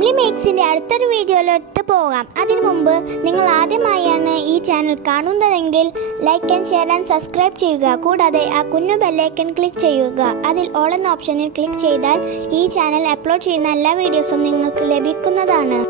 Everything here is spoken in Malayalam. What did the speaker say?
ഫാമിലി മേക്സിൻ്റെ അടുത്തൊരു വീഡിയോയിലോട്ട് പോകാം. അതിനു മുമ്പ് നിങ്ങൾ ആദ്യമായാണ് ഈ ചാനൽ കാണുന്നതെങ്കിൽ like and share and subscribe ചെയ്യുക. കൂടാതെ ആ കുഞ്ഞു ബെല്ലൈക്കൺ ക്ലിക്ക് ചെയ്യുക. അതിൽ ഓൾ എന്ന ഓപ്ഷനിൽ ക്ലിക്ക് ചെയ്താൽ ഈ ചാനൽ അപ്ലോഡ് ചെയ്യുന്ന എല്ലാ വീഡിയോസും നിങ്ങൾക്ക് ലഭിക്കുന്നതാണ്.